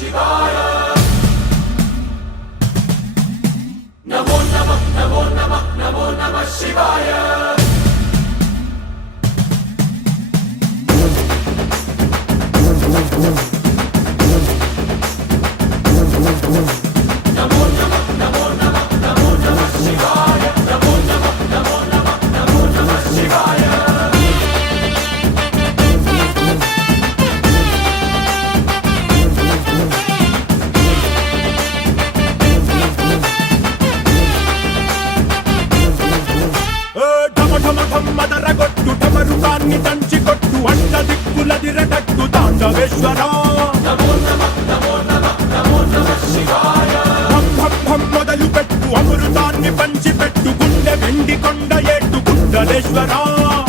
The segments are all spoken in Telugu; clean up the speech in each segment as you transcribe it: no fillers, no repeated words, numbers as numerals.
శివాయ నమో నమః నమో నమః నమో నమః శివాయ నమో నమః నమో నమః నమో నమః శివాయ నమో నమః నమో నమః నమో నమః శివాయ మదరగొట్టు టమరుకాన్ని దంచి కొట్టు అంట దిక్కులదిరగట్టు తాండవేశ్వర నమో నమః నమో నమః నమో నమః శివాయ భం భం భం మొదలు పెట్టు అమృతాన్ని పంచి పెట్టు గుండె వెండి కొండ ఏట్టు గుండలేశ్వర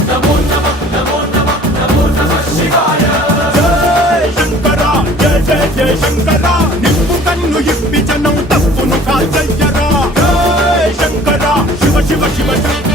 నమో నమః నమో నమః నమో నమః శివాయ జయ శంకర జయ జయ జయ శంకర నిప్పు కన్ను ఇప్పి జనం తప్పును కాల్చయ్యరా జయ శంకర శివ శివ శివ శంకర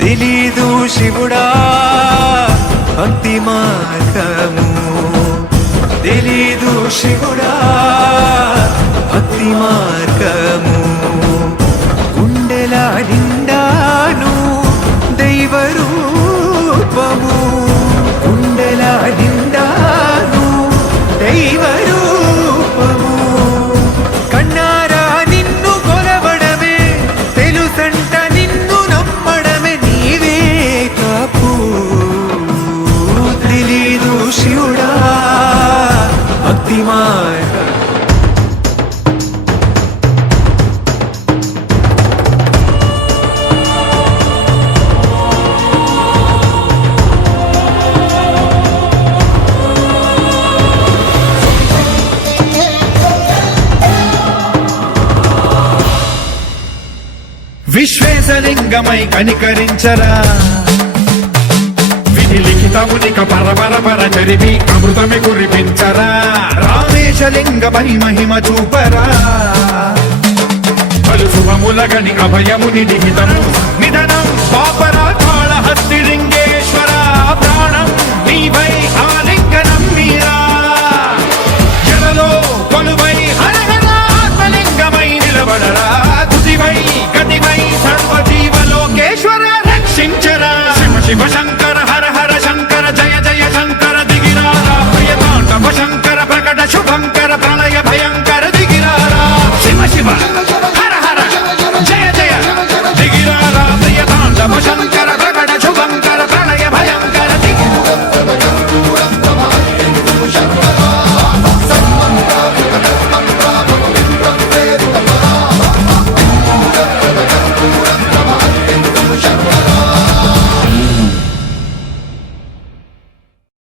తెలీదు శివుడా భక్తి మార్గము తెలీదు శివుడా భక్తి మార్గము గుండెల నిండాను దైవ రూపము గుండెల నిండాను దైవ రూపము కన్నారా నిన్ను కొలవడమే తెలుసంట నిన్ను నమ్మడమే నీవే కాపు తెలీదు శివుడా భక్తి మార్గ విశ్వేశలింగమై కనికరించరా విధి లిఖితమునిక పరపర చరివి అమృతమి కురిపించరా రామేశలింగమై మహిమ చూపరా పలు శుభములగని అభయముని నిహితము నిధనం పాపరా కాళహస్తి లింగేశ్వర ప్రాణం నీవై ఆలింగ